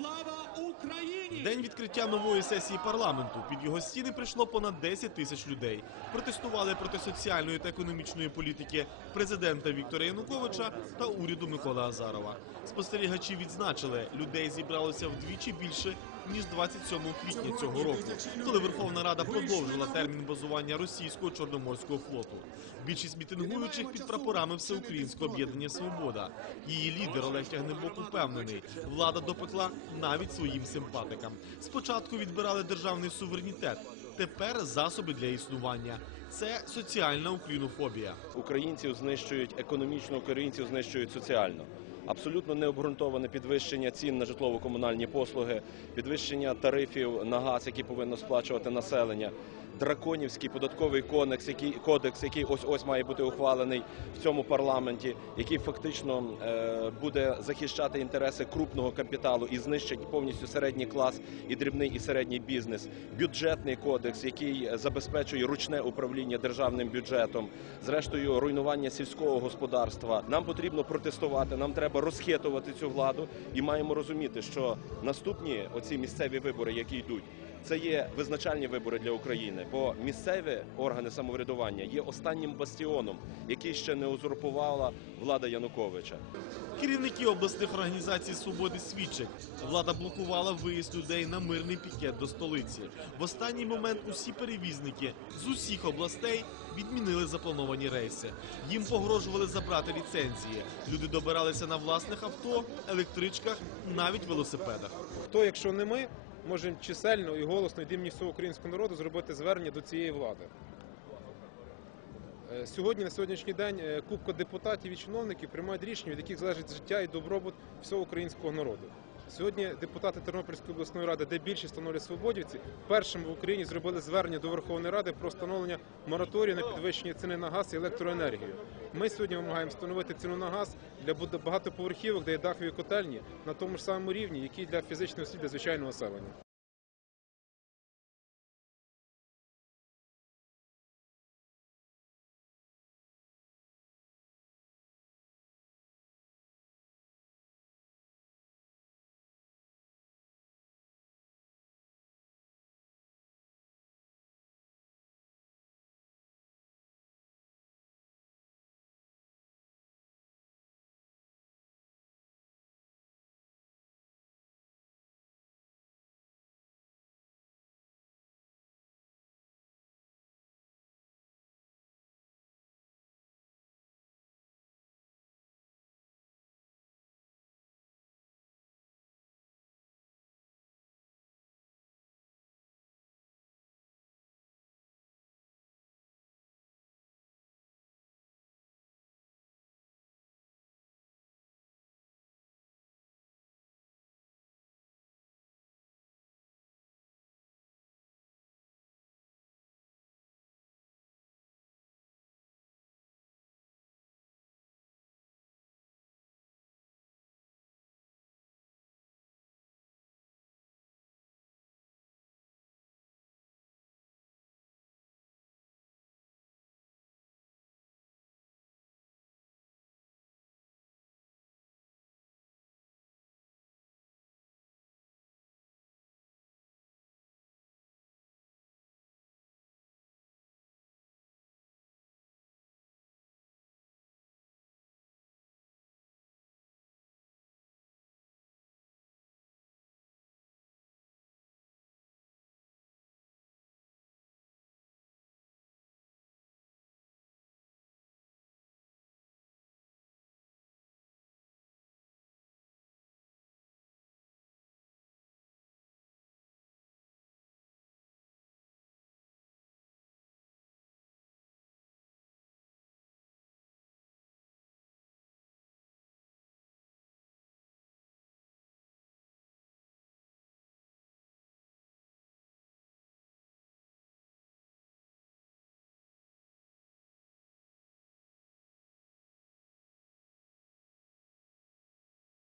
Слава Україні! День відкриття нової сесії парламенту. Під його стіни прийшло понад 10 тисяч людей. Протестували проти соціальної та економічної політики президента Віктора Януковича та уряду Миколи Азарова. Спостерігачі відзначили, людей зібралося вдвічі більше ніж 27 квітня цього року, коли Верховна Рада продовжила термін базування російського чорноморського флоту. Більшість мітингуючих під прапорами Всеукраїнського об'єднання Свобода. Її лідер Олег Тягнебок упевнений, влада допекла навіть своїм симпатикам. Спочатку відбирали державний суверенітет, тепер засоби для існування. Це соціальна уклінофобія. Українців знищують економічно, українців знищують соціально. Абсолютно необґрунтоване підвищення цін на житлово-комунальні послуги, підвищення тарифів на газ, які повинно сплачувати населення, драконівський податковий кодекс, який кодекс, який ось ось має бути ухвалений в цьому парламенті, який фактично е, буде захищати інтереси крупного капіталу і знищить повністю середній клас і дрібний і середній бізнес. Бюджетний кодекс, який забезпечує ручне управління державним бюджетом, зрештою руйнування сільського господарства. Нам потрібно протестувати. Нам треба розхитувати цю владу, і маємо розуміти, що наступні оці місцеві вибори, які йдуть. Це є визначальні вибори для України, бо місцеві органи самоврядування є останнім бастіоном, який ще не узурпувала влада Януковича. Керівники обласних організацій свободи свідчать, влада блокувала виїзд людей на мирний пікет до столиці. В останній момент усі перевізники з усіх областей відмінили заплановані рейси. Їм погрожували забрати ліцензії. Люди добиралися на власних авто, електричках, навіть велосипедах. Хто, якщо не ми, можемо чисельно і голосно від імені всього українського народу зробити звернення до цієї влади. Е, Сьогодні, на сьогоднішній день, е, купка депутатів і чиновників приймають рішення, від яких залежить життя і добробут всього українського народу. Сьогодні депутати Тернопільської обласної ради, де більшість становлять свободівці, першим в Україні зробили звернення до Верховної Ради про встановлення мораторію на підвищення ціни на газ і електроенергію. Ми сьогодні вимагаємо встановити ціну на газ для багатоповерхівок, де є дахові котельні на тому ж самому рівні, який для фізичної осіб для звичайного населення.